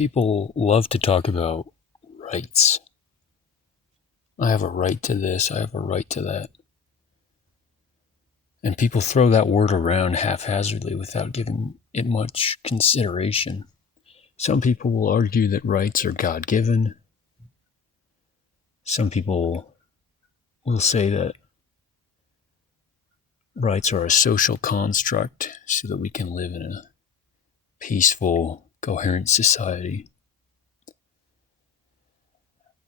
People love to talk about rights. I have a right to this, I have a right to that. And people throw that word around haphazardly without giving it much consideration. Some people will argue that rights are God-given. Some people will say that rights are a social construct so that we can live in a peaceful, coherent society.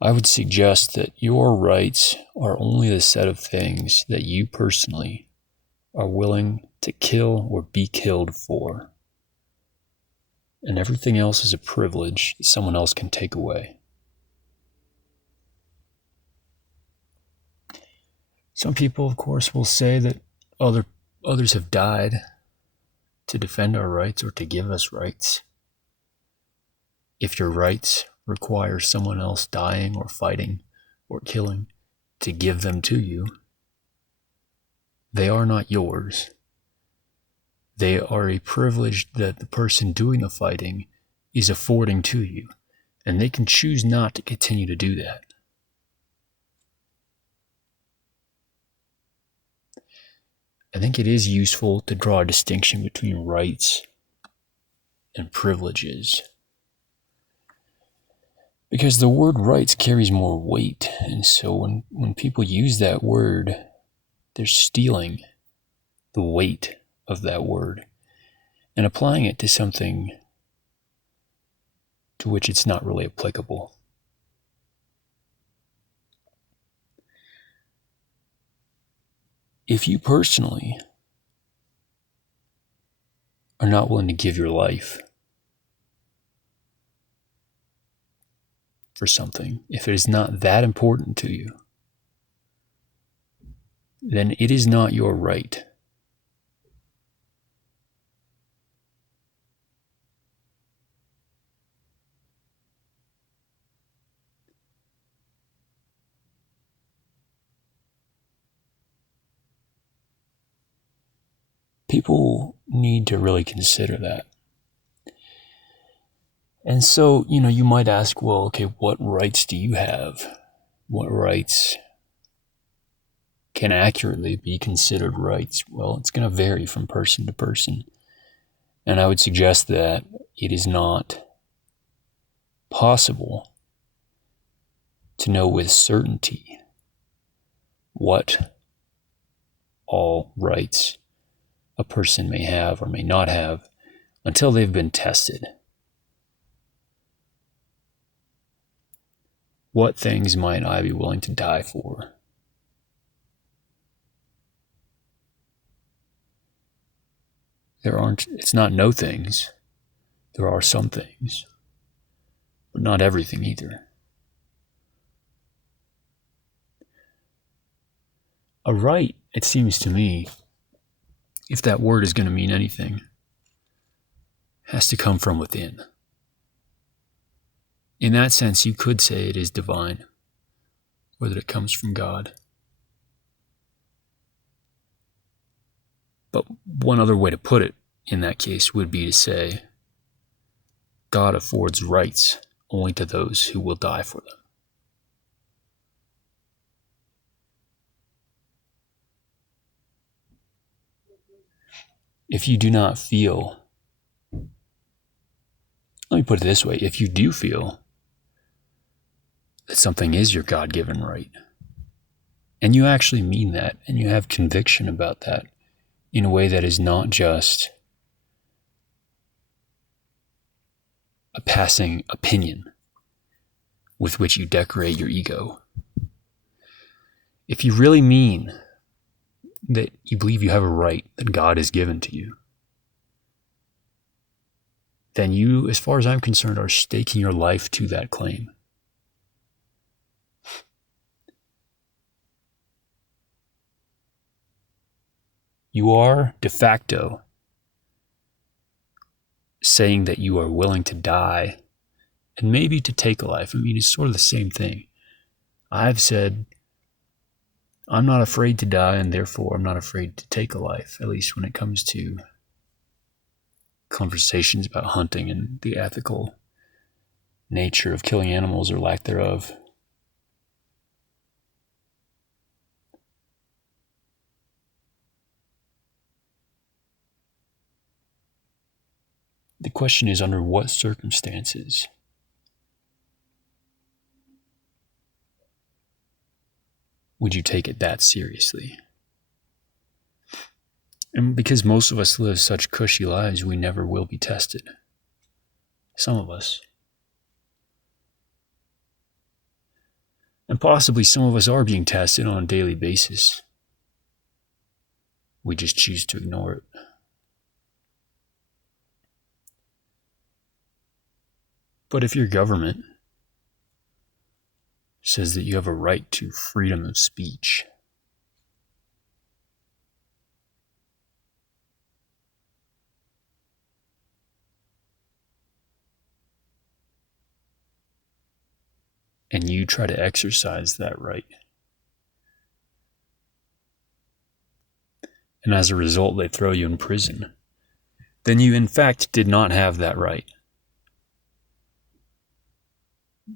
I would suggest that your rights are only the set of things that you personally are willing to kill or be killed for. And everything else is a privilege that someone else can take away. Some people, of course, will say that others have died to defend our rights or to give us rights. If your rights require someone else dying or fighting or killing to give them to you, they are not yours. They are a privilege that the person doing the fighting is affording to you, and they can choose not to continue to do that. I think it is useful to draw a distinction between rights and privileges, because the word rights carries more weight, and so when people use that word, they're stealing the weight of that word and applying it to something to which it's not really applicable. If you personally are not willing to give your life for something, if it is not that important to you, then it is not your right. People need to really consider that. And so, you might ask, well, okay, what rights do you have? What rights can accurately be considered rights? Well, it's going to vary from person to person. And I would suggest that it is not possible to know with certainty what all rights a person may have or may not have until they've been tested. What things might I be willing to die for? It's not no things. There are some things, but not everything either. A right, it seems to me, if that word is going to mean anything, has to come from within. In that sense, you could say it is divine, or that it comes from God. But one other way to put it in that case would be to say, God affords rights only to those who will die for them. If you do not feel, let me put it this way, if you do feel that something is your God-given right, and you actually mean that, and you have conviction about that in a way that is not just a passing opinion with which you decorate your ego. If you really mean that you believe you have a right that God has given to you, then you, as far as I'm concerned, are staking your life to that claim. You are de facto saying that you are willing to die and maybe to take a life. I mean, it's sort of the same thing. I've said, I'm not afraid to die, and therefore I'm not afraid to take a life, at least when it comes to conversations about hunting and the ethical nature of killing animals or lack thereof. The question is, under what circumstances would you take it that seriously? And because most of us live such cushy lives, we never will be tested. Some of us. And possibly some of us are being tested on a daily basis. We just choose to ignore it. But if your government says that you have a right to freedom of speech, and you try to exercise that right, and as a result they throw you in prison, then you in fact did not have that right.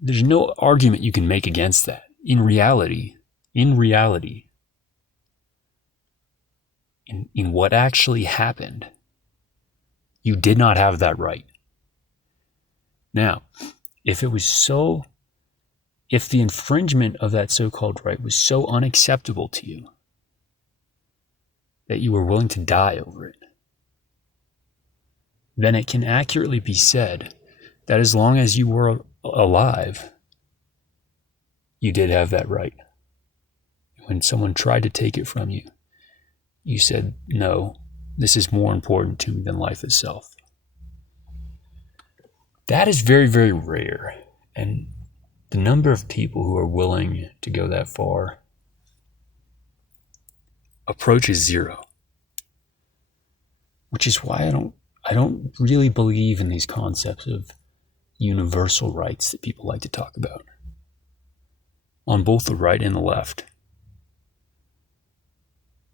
There's no argument you can make against that. In reality, in what actually happened, you did not have that right. Now, if the infringement of that so-called right was so unacceptable to you that you were willing to die over it, then it can accurately be said that as long as you were alive, you did have that right. When someone tried to take it from you, you said, no, this is more important to me than life itself. That is very, very rare. And the number of people who are willing to go that far approaches zero. Which is why I don't really believe in these concepts of universal rights that people like to talk about, on both the right and the left.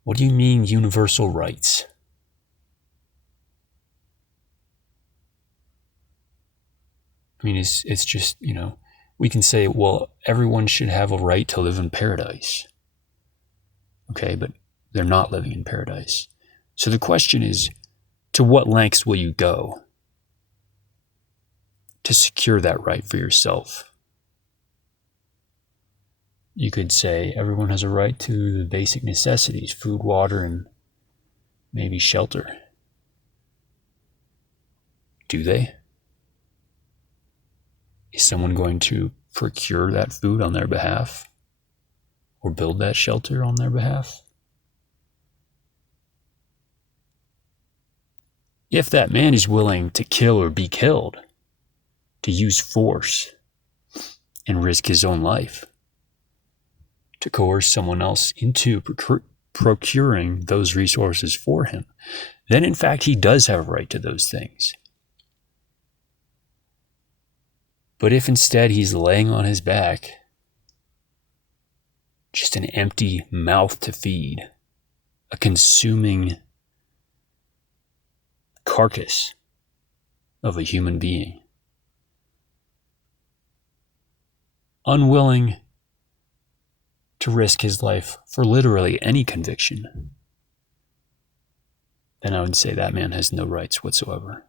What do you mean universal rights? I mean, it's just, we can say, well, everyone should have a right to live in paradise. Okay, but they're not living in paradise. So the question is, to what lengths will you go to secure that right for yourself? You could say everyone has a right to the basic necessities, food, water, and maybe shelter. Do they? Is someone going to procure that food on their behalf or build that shelter on their behalf? If that man is willing to kill or be killed, to use force and risk his own life, to coerce someone else into procuring those resources for him, then in fact he does have a right to those things. But if instead he's laying on his back, just an empty mouth to feed, a consuming carcass of a human being, unwilling to risk his life for literally any conviction, then I would say that man has no rights whatsoever.